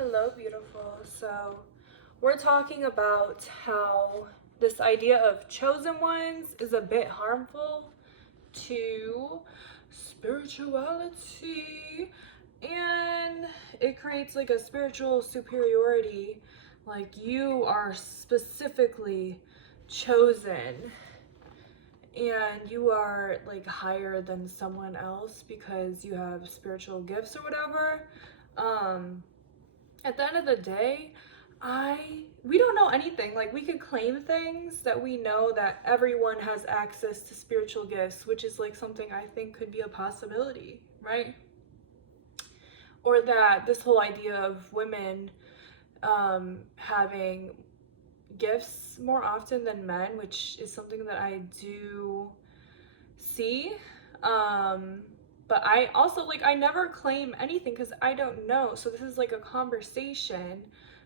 Hello, beautiful. So, we're talking about how this idea of chosen ones is a bit harmful to spirituality, and it creates like a spiritual superiority, like you are specifically chosen and you are like higher than someone else because you have spiritual gifts or whatever. um at the end of the day, we don't know anything. Like, we could claim things that we know that everyone has access to spiritual gifts, which is like something I think could be a possibility, right? Or that this whole idea of women having gifts more often than men, which is something that I do see. Um, but I also, like, I never claim anything because I don't know. So this is like a conversation,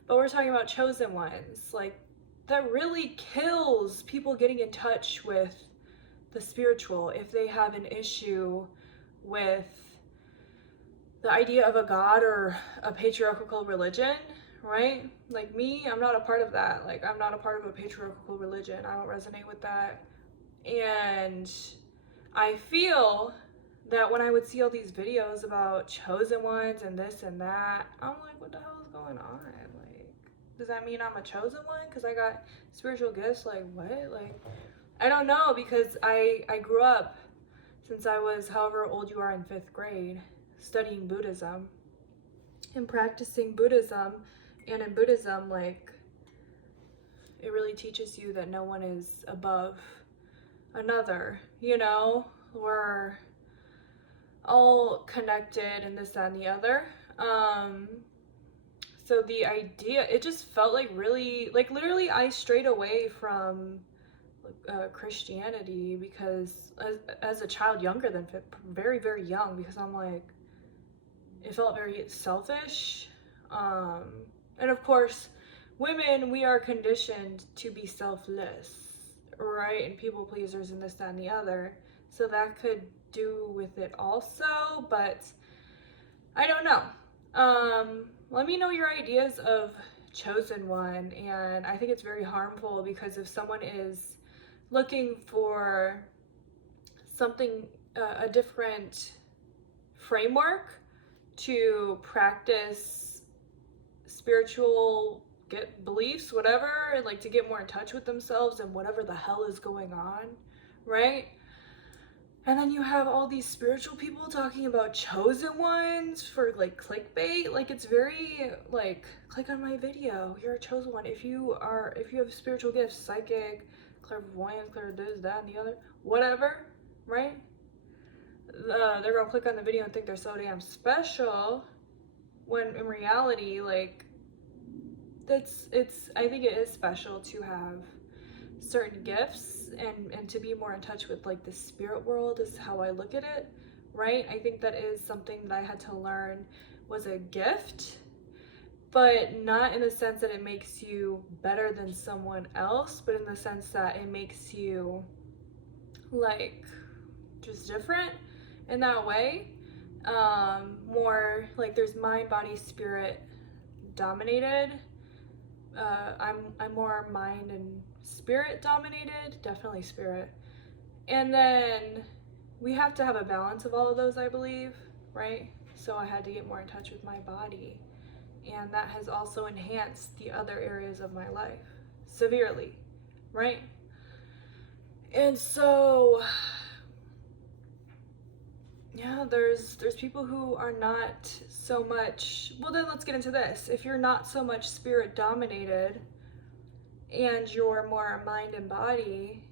but we're talking about chosen ones. Like, that really kills people getting in touch with the spiritual if they have an issue with the idea of a god or a patriarchal religion, right? Like me, I'm not a part of that. Like, I'm not a part of a patriarchal religion. I don't resonate with that. And I feel that when I would see all these videos about chosen ones and this and that, I'm like, what the hell is going on? Like, does that mean I'm a chosen one? Because I got spiritual gifts? Like, what? Like, I don't know, because I grew up since I was however old you are in 5th grade studying Buddhism and practicing Buddhism. And in Buddhism, like, it really teaches you that no one is above another, you know? We're all connected and this, that, and the other. So the idea, it just felt like really, like, literally I strayed away from Christianity because as a child younger than very, very young, because I'm like, it felt very selfish. Um, and of course, women, we are conditioned to be selfless, right? And people pleasers and this, that, and the other. So that could do with it also, but I don't know. Let me know your ideas of chosen one. And I think it's very harmful because if someone is looking for something, a different framework to practice spiritual beliefs, whatever, and like to get more in touch with themselves and whatever the hell is going on, right? And then you have all these spiritual people talking about chosen ones for like clickbait. Like, it's very like, click on my video, you're a chosen one. If you have spiritual gifts, psychic, clairvoyance, clair this, that, and the other, whatever, right? They're gonna click on the video and think they're so damn special, when in reality, like, I think it is special to have certain gifts and to be more in touch with like the spirit world is how I look at it, right? I think that is something that I had to learn was a gift, but not in the sense that it makes you better than someone else, but in the sense that it makes you like just different in that way. More like there's mind, body, spirit dominated. I'm more mind and spirit dominated, definitely spirit. And then we have to have a balance of all of those, I believe, right? So I had to get more in touch with my body, and that has also enhanced the other areas of my life severely, right? And so yeah, there's people who are not so much, well, then let's get into this. If you're not so much spirit dominated and you're more mind and body,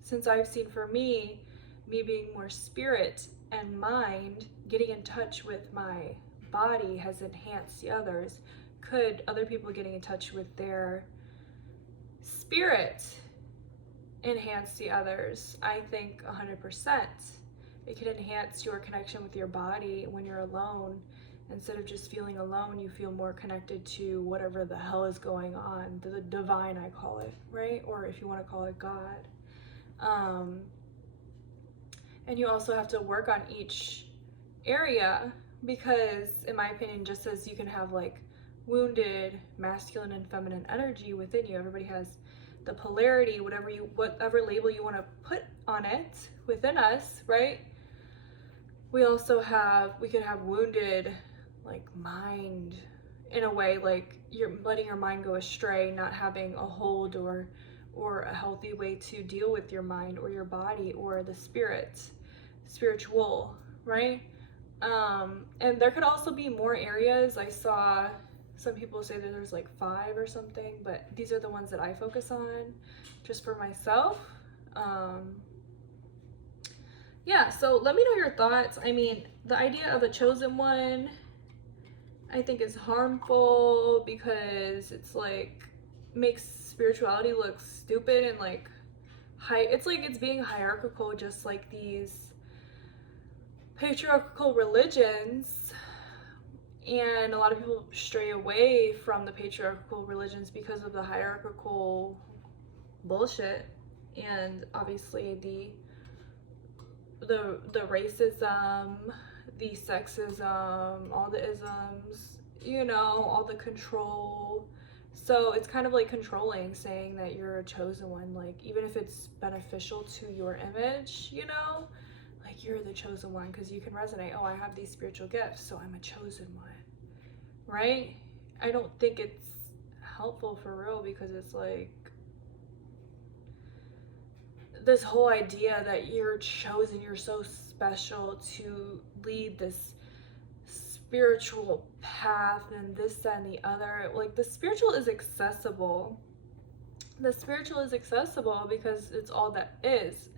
since I've seen for me being more spirit and mind, getting in touch with my body has enhanced the others. Could other people getting in touch with their spirit enhance the others? I think 100%. It can enhance your connection with your body when you're alone. Instead of just feeling alone, you feel more connected to whatever the hell is going on, the divine, I call it, right? Or if you want to call it God. And you also have to work on each area because, in my opinion, just as you can have like wounded masculine and feminine energy within you. Everybody has the polarity, whatever label you want to put on it within us, right? We could have wounded like mind, in a way, like you're letting your mind go astray, not having a hold or a healthy way to deal with your mind or your body or the spiritual, right? And there could also be more areas. I saw some people say that there's like 5 or something, but these are the ones that I focus on just for myself. Yeah, so let me know your thoughts. I mean, the idea of a chosen one, I think, is harmful because it's like makes spirituality look stupid and like it's like it's being hierarchical, just like these patriarchal religions. And a lot of people stray away from the patriarchal religions because of the hierarchical bullshit, and obviously the racism, the sexism, all the isms, all the control. So it's kind of like controlling, saying that you're a chosen one, like even if it's beneficial to your image, like you're the chosen one because you can resonate. Oh, I have these spiritual gifts, so I'm a chosen one, right? I don't think it's helpful for real, because it's like this whole idea that you're chosen, you're so special to lead this spiritual path and this, that, and the other. Like the spiritual is accessible. The spiritual is accessible because it's all that is.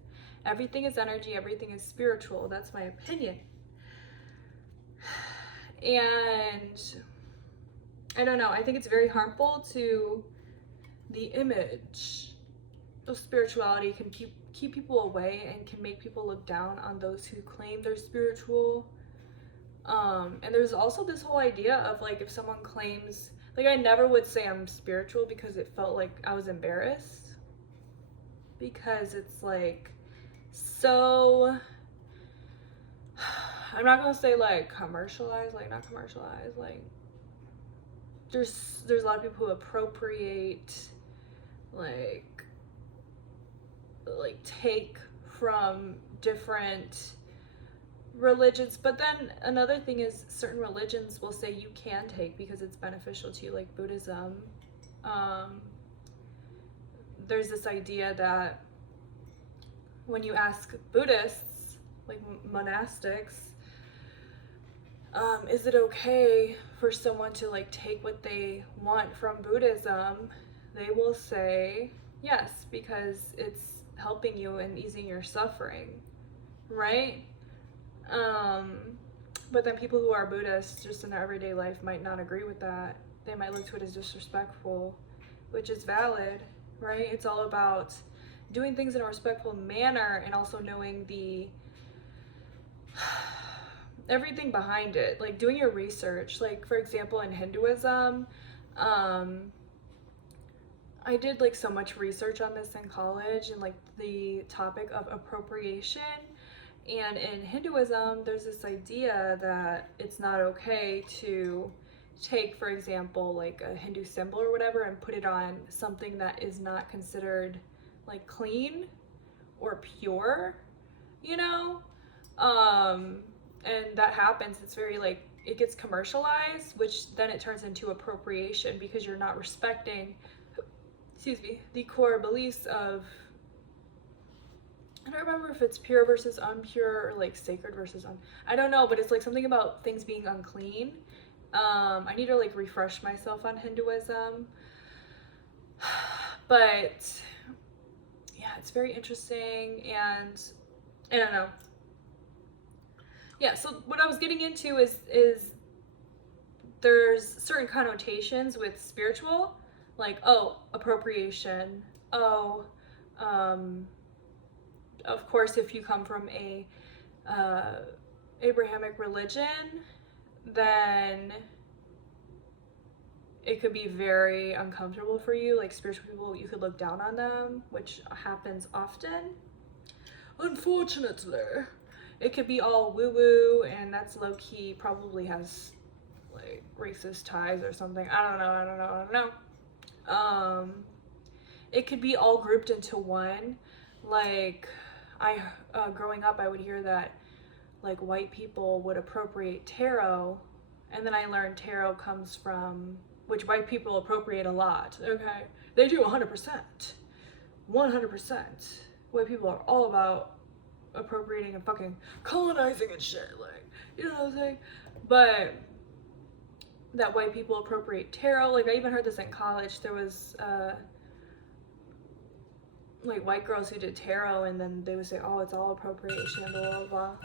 Everything is energy, everything is spiritual. That's my opinion. And I don't know, I think it's very harmful to the image of spirituality. Can keep people away and can make people look down on those who claim they're spiritual. And there's also this whole idea of like, if someone claims, like, I never would say I'm spiritual because it felt like I was embarrassed, because it's like, so I'm not gonna say like commercialized, like not commercialized, like there's a lot of people who appropriate, like take from different religions. But then another thing is, certain religions will say you can take because it's beneficial to you, like Buddhism. There's this idea that when you ask Buddhists, like monastics, is it okay for someone to like take what they want from Buddhism, they will say yes, because it's helping you and easing your suffering, right? But then people who are Buddhists just in their everyday life might not agree with that. They might look to it as disrespectful, which is valid, right? It's all about doing things in a respectful manner and also knowing the everything behind it, like doing your research. Like for example, in Hinduism, I did like so much research on this in college, and like the topic of appropriation. And in Hinduism, there's this idea that it's not okay to take, for example, like a Hindu symbol or whatever and put it on something that is not considered like clean or pure, and that happens. It's very like, it gets commercialized, which then it turns into appropriation, because you're not respecting, the core beliefs of, I don't remember if it's pure versus impure or like sacred versus I don't know, but it's like something about things being unclean. I need to like refresh myself on Hinduism, but yeah, it's very interesting. And I don't know. Yeah, so what I was getting into is there's certain connotations with spiritual, like, oh, appropriation. Oh, of course, if you come from a Abrahamic religion, then it could be very uncomfortable for you. Like spiritual people, you could look down on them, which happens often, unfortunately. It could be all woo-woo, and that's low-key probably has like racist ties or something. I don't know. It could be all grouped into one. Like growing up, I would hear that like white people would appropriate tarot, and then I learned tarot comes from, which white people appropriate a lot. Okay, they do 100%. 100%. White people are all about appropriating and fucking colonizing and shit. Like, you know what I'm saying? But that white people appropriate tarot. Like, I even heard this in college. There was like white girls who did tarot, and then they would say, "Oh, it's all appropriation," blah blah blah.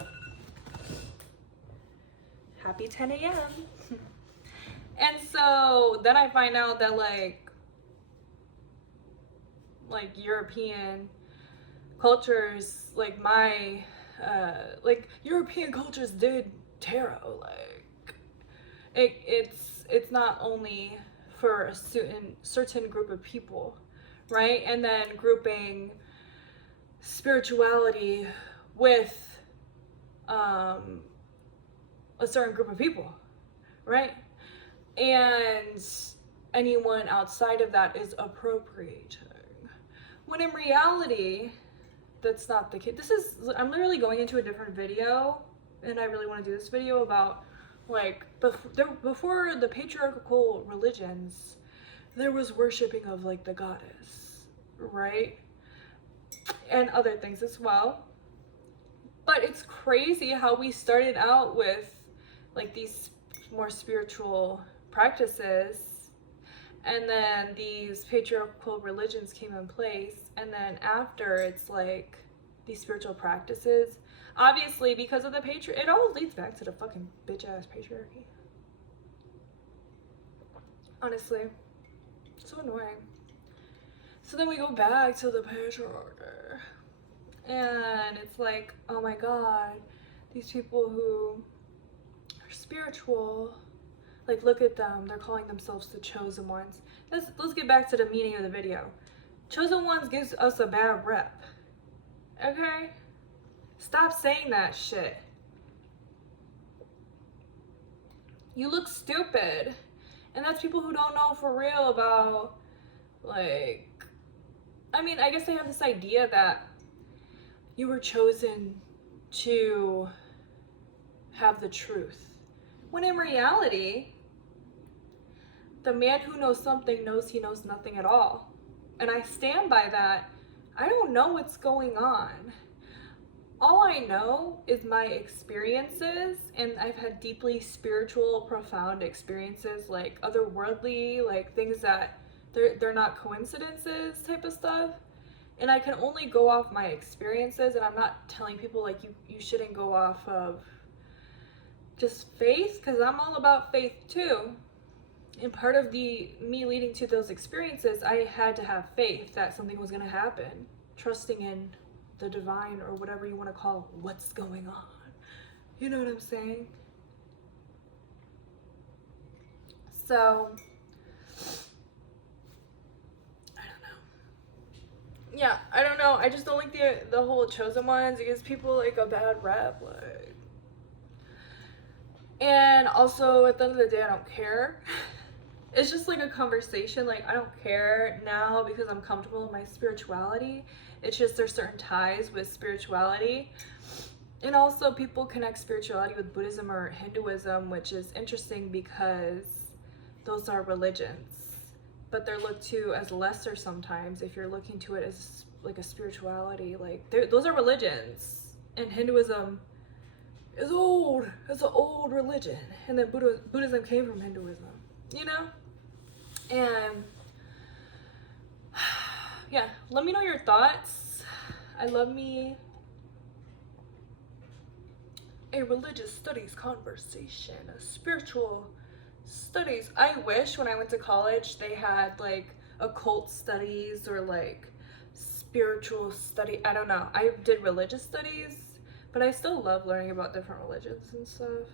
Happy 10 a.m. And so then I find out that like European cultures, like my European cultures did tarot. Like it's not only for a certain group of people, right? And then grouping spirituality with a certain group of people, right? And anyone outside of that is appropriating. When in reality, that's not the case. I'm literally going into a different video, and I really want to do this video about like before the patriarchal religions, there was worshiping of like the goddess, right? And other things as well. But it's crazy how we started out with like these more spiritual practices, and then these patriarchal religions came in place, and then after it's like these spiritual practices, obviously because of the it all leads back to the fucking bitch ass patriarchy. Honestly, so annoying. So then we go back to the patriarchy, and it's like, oh my god, these people who are spiritual, like look at them, they're calling themselves the chosen ones. Let's get back to the meaning of the video. Chosen ones gives us a bad rep. Okay? Stop saying that shit. You look stupid. And that's people who don't know for real about, like, I mean, I guess they have this idea that you were chosen to have the truth. When in reality, the man who knows something knows he knows nothing at all. And I stand by that. I don't know what's going on. All I know is my experiences, and I've had deeply spiritual, profound experiences, like otherworldly, like things that they're not coincidences type of stuff. And I can only go off my experiences, and I'm not telling people like you shouldn't go off of just faith, because I'm all about faith too. And part of me leading to those experiences, I had to have faith that something was going to happen, trusting in the divine, or whatever you want to call what's going on. You know what I'm saying? So I don't know. Yeah, I don't know. I just don't like the whole chosen ones. It gives people like a bad rep, like. And also, at the end of the day, I don't care. It's just like a conversation. Like, I don't care now because I'm comfortable in my spirituality. It's just there's certain ties with spirituality. And also, people connect spirituality with Buddhism or Hinduism, which is interesting because those are religions. But they're looked to as lesser sometimes if you're looking to it as like a spirituality. Like, those are religions. And Hinduism is old. It's an old religion. And then Buddhism came from Hinduism, you know? And yeah, let me know your thoughts. I love me a religious studies conversation, a spiritual studies. I wish when I went to college they had like occult studies or like spiritual study. I don't know. I did religious studies, but I still love learning about different religions and stuff.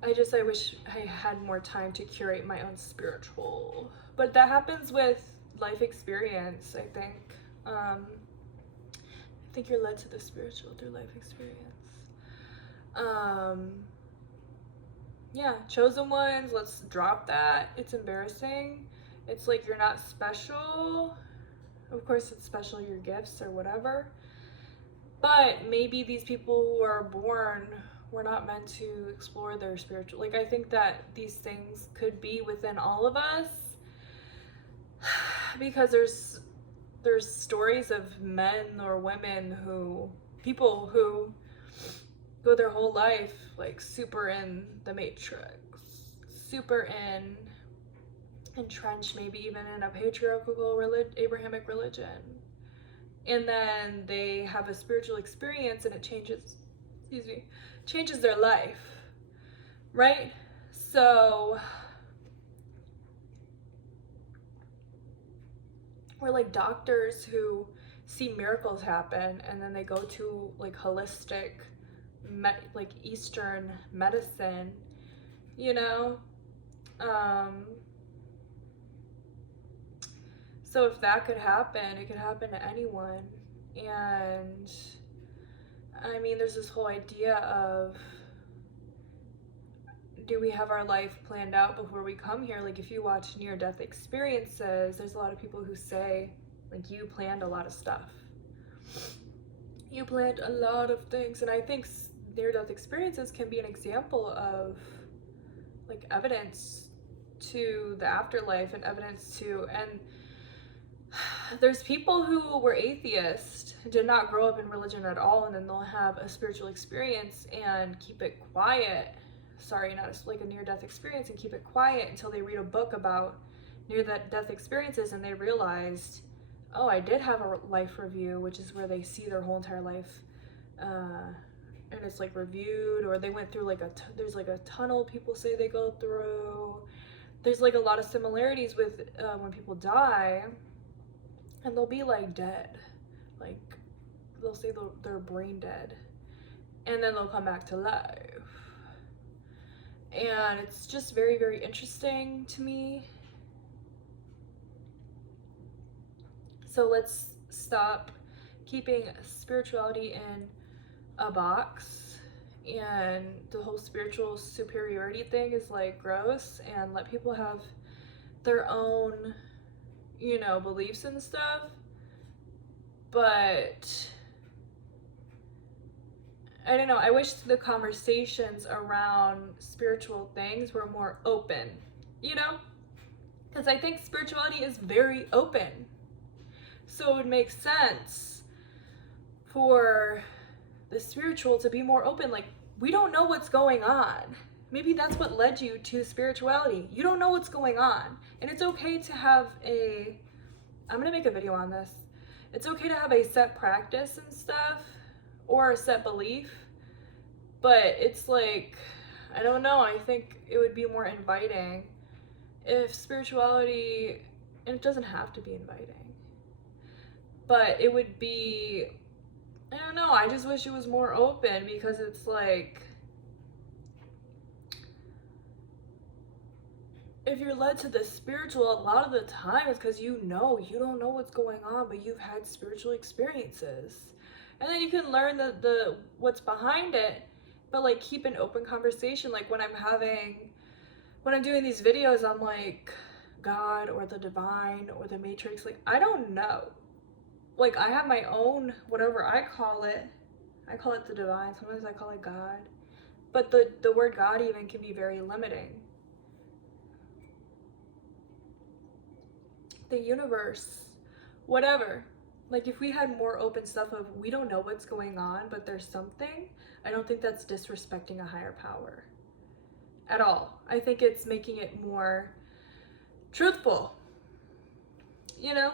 I wish I had more time to curate my own spiritual. But that happens with life experience, I think. I think you're led to the spiritual through life experience. Yeah, chosen ones, let's drop that. It's embarrassing. It's like you're not special. Of course, it's special, your gifts or whatever. But maybe these people who are born were not meant to explore their spiritual. Like, I think that these things could be within all of us because there's stories of men or women who people who go their whole life like super in the matrix, super in entrenched, maybe even in a patriarchal Abrahamic religion, and then they have a spiritual experience and it changes, excuse me, changes their life, right? So we're like doctors who see miracles happen and then they go to like holistic like Eastern medicine, you know. um so if that could happen, it could happen to anyone. And I mean, there's this whole idea of, do we have our life planned out before we come here? Like, if you watch near death experiences, there's a lot of people who say, like, you planned a lot of stuff. You planned a lot of things. And I think near death experiences can be an example of, like, evidence to the afterlife and evidence to, and there's people who were atheists, did not grow up in religion at all, and then they'll have a spiritual experience and keep it quiet. Sorry, not like a near-death experience, and keep it quiet until they read a book about near-death experiences and they realized, oh, I did have a life review, which is where they see their whole entire life, and it's like reviewed, or they went through like there's like a tunnel people say they go through. There's like a lot of similarities with when people die. And they'll be like dead, like they'll say they're brain dead, and then they'll come back to life. And it's just very, very interesting to me. So let's stop keeping spirituality in a box, and the whole spiritual superiority thing is like gross, and let people have their own, you know, beliefs and stuff. But I don't know, I wish the conversations around spiritual things were more open, you know? Because I think spirituality is very open. So it would make sense for the spiritual to be more open. Like, we don't know what's going on. Maybe that's what led you to spirituality. You don't know what's going on. And it's okay to have I'm gonna make a video on this. It's okay to have a set practice and stuff, or a set belief, but it's like, I don't know, I think it would be more inviting if spirituality, and it doesn't have to be inviting, but it would be, I don't know, I just wish it was more open, because it's like, if you're led to the spiritual, a lot of the time it's because you don't know what's going on, but you've had spiritual experiences. And then you can learn the what's behind it, but like keep an open conversation. Like when I'm doing these videos, I'm like, God or the divine or the matrix, like I don't know. Like I have my own, whatever I call it the divine, sometimes I call it God. But the word God even can be very limiting. The universe, whatever. Like if we had more open stuff of, we don't know what's going on, but there's something, I don't think that's disrespecting a higher power at all. I think it's making it more truthful, you know?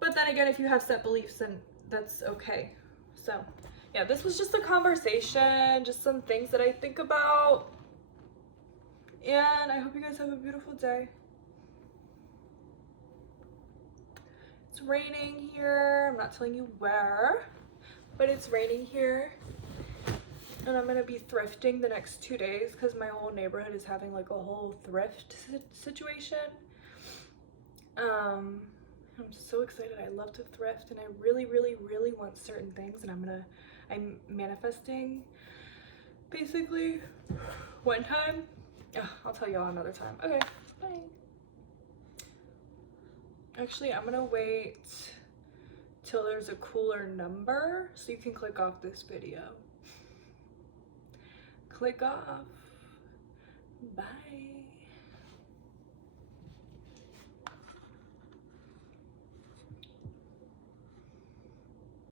But then again, if you have set beliefs, then that's okay. So yeah, this was just a conversation, just some things that I think about. And I hope you guys have a beautiful day. It's raining here. I'm not telling you where, but it's raining here. And I'm gonna be thrifting the next 2 days because my whole neighborhood is having like a whole thrift situation. I'm so excited. I love to thrift, and I really, really, really want certain things, and I'm manifesting basically one time Ugh, I'll tell y'all another time. Okay, bye. Actually, I'm gonna wait till there's a cooler number so you can click off this video. Click off. Bye.